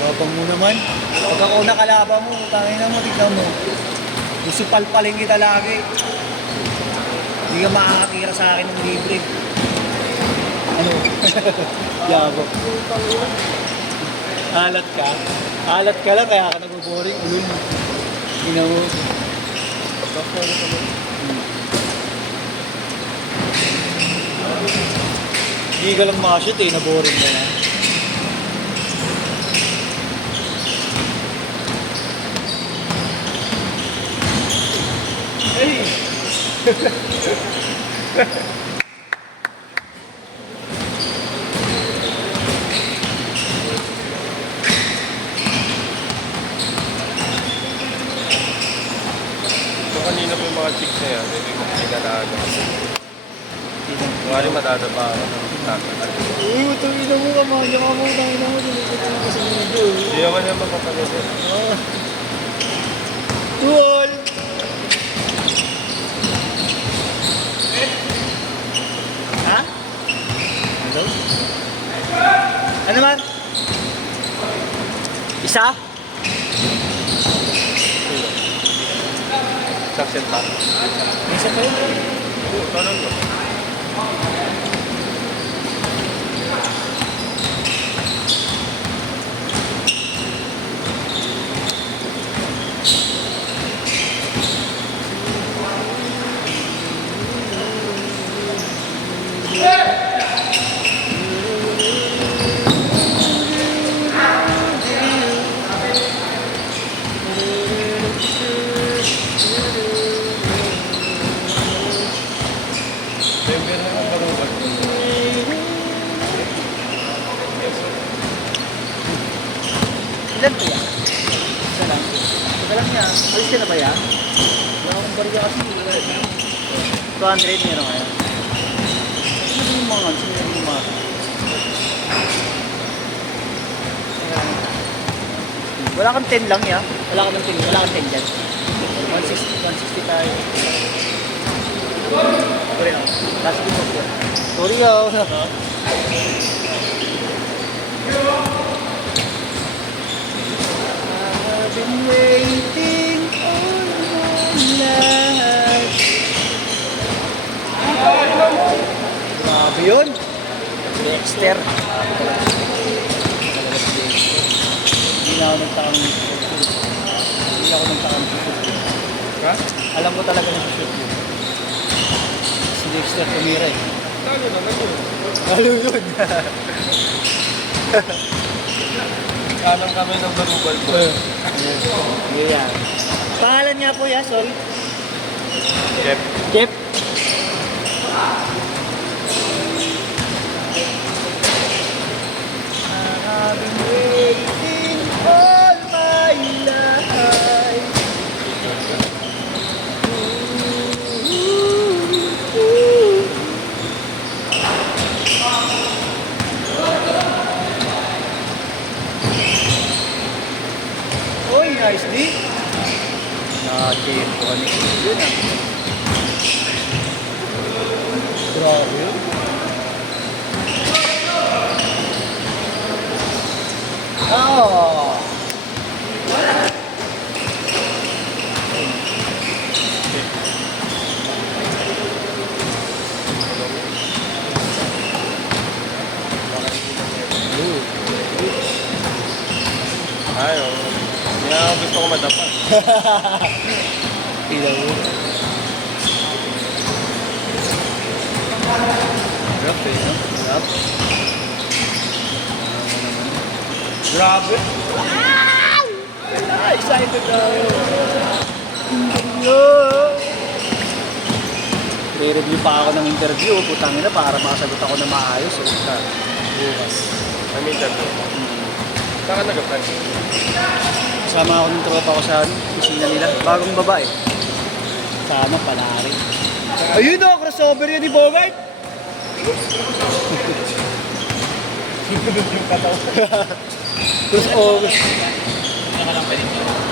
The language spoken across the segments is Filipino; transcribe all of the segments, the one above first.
Wapang mo naman. Pag ako nakalaban mo, tangin na mo, tignan mo. Gusto palpalin kita lagi. Hindi ka makakatira sa akin ng libre. Ano? Yabo. Alat ka? Alat ka lang, kaya ka nag-boring. Ulun. Tingnan mo. Hindi ka lang makashoot eh, naboring ka na. Hey! So kanina po yung mga chicks na yan, hindi na naaga. Kung ano madadapa ako ng tatag. Uy, utang ina mo ka, mga ka mo, utang ina mo, dinipit mo sa video. Hindi naman yan mapapagod. Tuol! Ha? Hello? Ano man? Isa? Success pa. Isa pa yun? Tanong ko. Member na ang barubag. Ilan po yan? Isa lang. Isa lang niya. Alis ka na ba yan? Wala akong bariya kasi. 200 meron kaya. Sino yung mga? Sino yung mga? Wala kang 10 lang ya. Wala kang 10. Wala kang 10 dyan. 160 tayo. Sorry ako. Last week ako. Sorry ako. I've been waiting all my life. Grabe yun. Dexter. Hindi na ako nagtakang Hindi ako nagtakang Ha? Alam ko talaga na shoot yun. Si Dexter tumira eh. Talo naman yun. Lalo yun. Kanang kami ng barubal ko. Yeah. Pangalan niya po ya, sorry. Jeff. Jeff. I've been waiting all my life. Oy, nice di. Na-game ko ni yun ah. Grabe. Oh. Ay, oo. Hindi na ako gusto ko madapa. Ilaw mo. Sarap eh, no? Sarap. Grabe. Wow! Excited tayo. Re-review pa ako ng interview. Putangin na para makasagot ako na maayos. Bukas. Ang interview. Saan ka nag-apply? Kasama ako ng tropa ko sa kusina nila. Bagong babae. Sana panarin. Ayun o, crossover yun ni Bogart. Yung kataw. Crossover.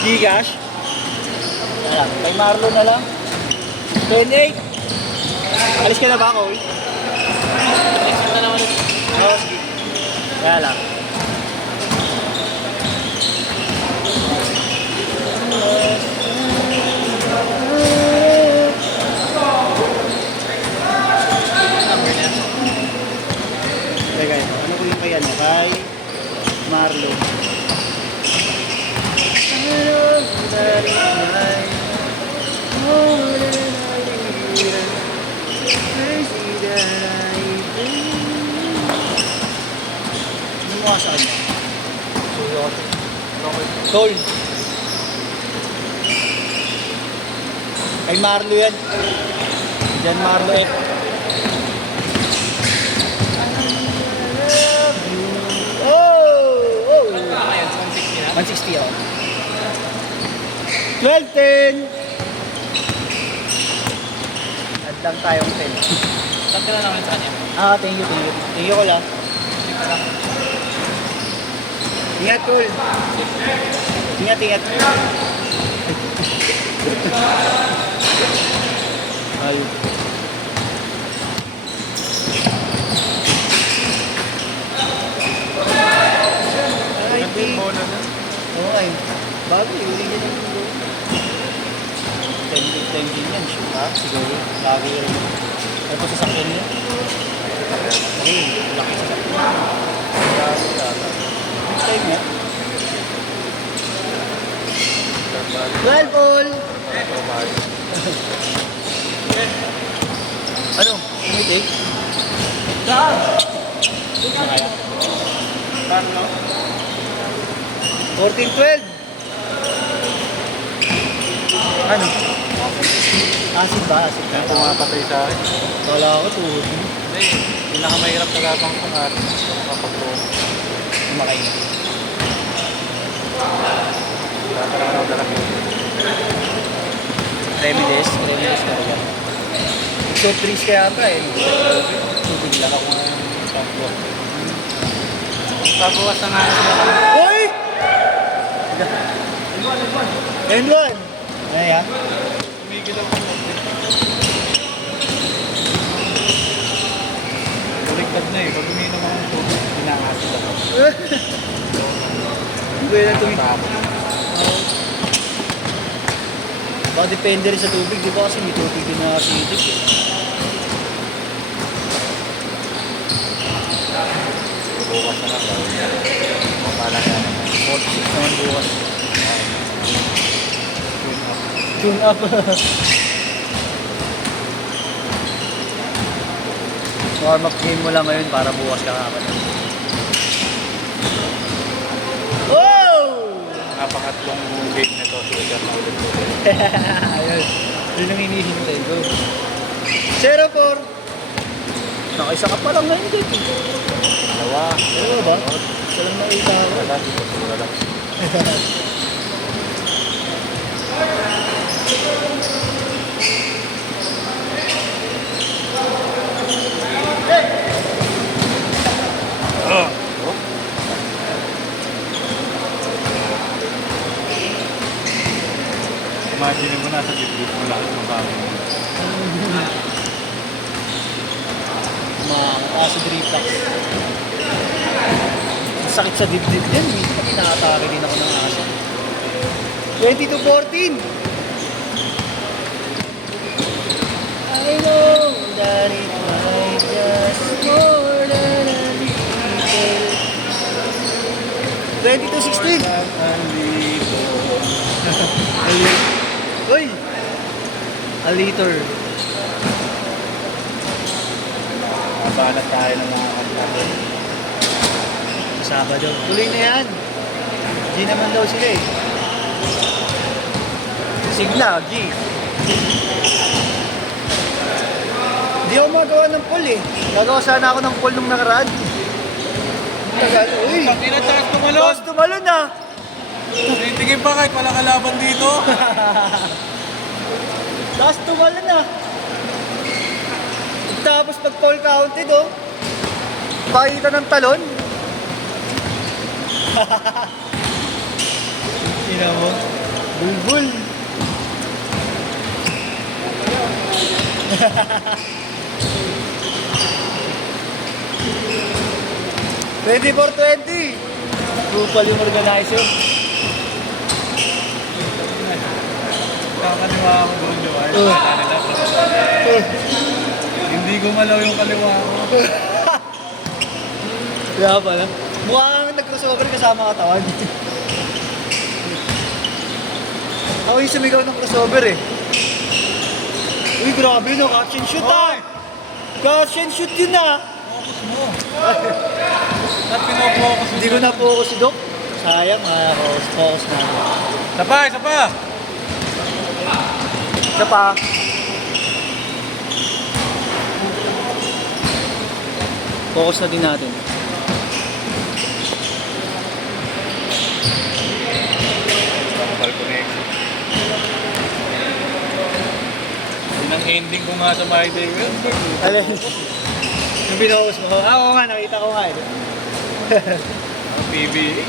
Gigash. Wala, kay Marlon na lang. 28. Alis ka na ba, Koy? Alis ka na naman. Oo, sige. Kaya lang. Marlo. Ano mo sa kanya? Tol. Kay Marlo yan. Diyan Marlo eh. Oh! 160 ako. 12-10! Add lang tayong 10. Saan ka na namin sa kanya? Thank you, thank you. Thank you ko lang. Ingat, Tol. Ingat, ingat. Ayun. Ay, Nag-win bonus na. okay. Bago, uli niya ng mundo. 10 din yan, sure ha? Siguro. Bago yun. Ano pa sasakyan niya? Okay, laki sasakyan. Grabe yata. Next time nga. Tarbal. 12 all! Tarbal. Ano? Umiti? Saan? Kaya. Carlo? 14-12. Ano? Acid ba? Acid Yan ba? pumapatay sa akin. Kala ko tuhod. Hindi. Pinakamahirap na labang ko nga. Kapag-pro. Kumakain. Tatarang ako dala ko. Remedies talaga. So, trees kaya ata eh. Tubig lang ako ng takbo. Pabukas na nga sila. Uy! N1! Ano yan? Tumigil ako. Baliktad na eh. Pag uminom ako ng tubig, pinangasin ako. Hindi na tubig. Tapos. Baka depende rin sa tubig, di ba? Kasi may tubig din na acidic eh. Bukas na lang. Mapala ka naman. 46 naman bukas. Tune up. Warm up game mo lang ngayon para bukas ka kapat. Wow! Napakatlong game na to. Sugar na ulit. Ayun. Yun ang hinihintay ko. 0-4. Nakaisa ka pa lang ngayon dito. Dalawa. Ano ba? Isa lang nakita ako. Wala. Di ko sura lang. Imagine mo nasa dibdib mo lahat ng bago. Acid reflux. Ang sakit sa dibdib yan. Minsan pinakatake din ako ng acid. 20-14. I know that it might just more than a little. 20-16. Uy! A liter. Mabanat tayo ng mga kanta. Sabado. Tuloy na yan. G naman daw sila eh. Sigla, G. Hindi ako magawa ng pool eh. Gagawa sana ako ng pool nung nakaraan. Tagal. Uy! Pagkina Charles tumalon! Tapos tumalon na! Tingin pa kahit wala kalaban dito. Tapos tumalon na! Tapos pag foul counted oh. Pakita ng talon. Ina mo. Bulbul. Ready for 20. Rupal yung organizer. Kakaliwa ako doon, di ba? Kala nila po. Hindi gumalaw yung kaliwa ko. Kaya pala. Mukha kang namin nag-crossover kasama katawan. Ako yung sumigaw ng crossover eh. Uy, grabe no, catch and shoot ah! Catch and shoot yun ah! Focus mo. At pinofocus mo. Hindi ko na focus si Doc. Sayang, focus na. Isa pa, isa pa! Isa pa. Focus na din natin. Ball connection. Yun ang ending ko nga sa My Day Welfare. Alin? Yung binocus mo. Ah, oo nga, nakita ko nga eh. Ang PBA.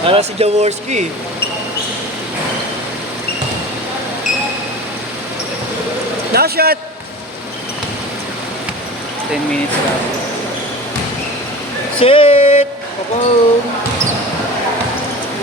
Para si Jaworski. Last shot! 10 minutes lang. Sit! Popo!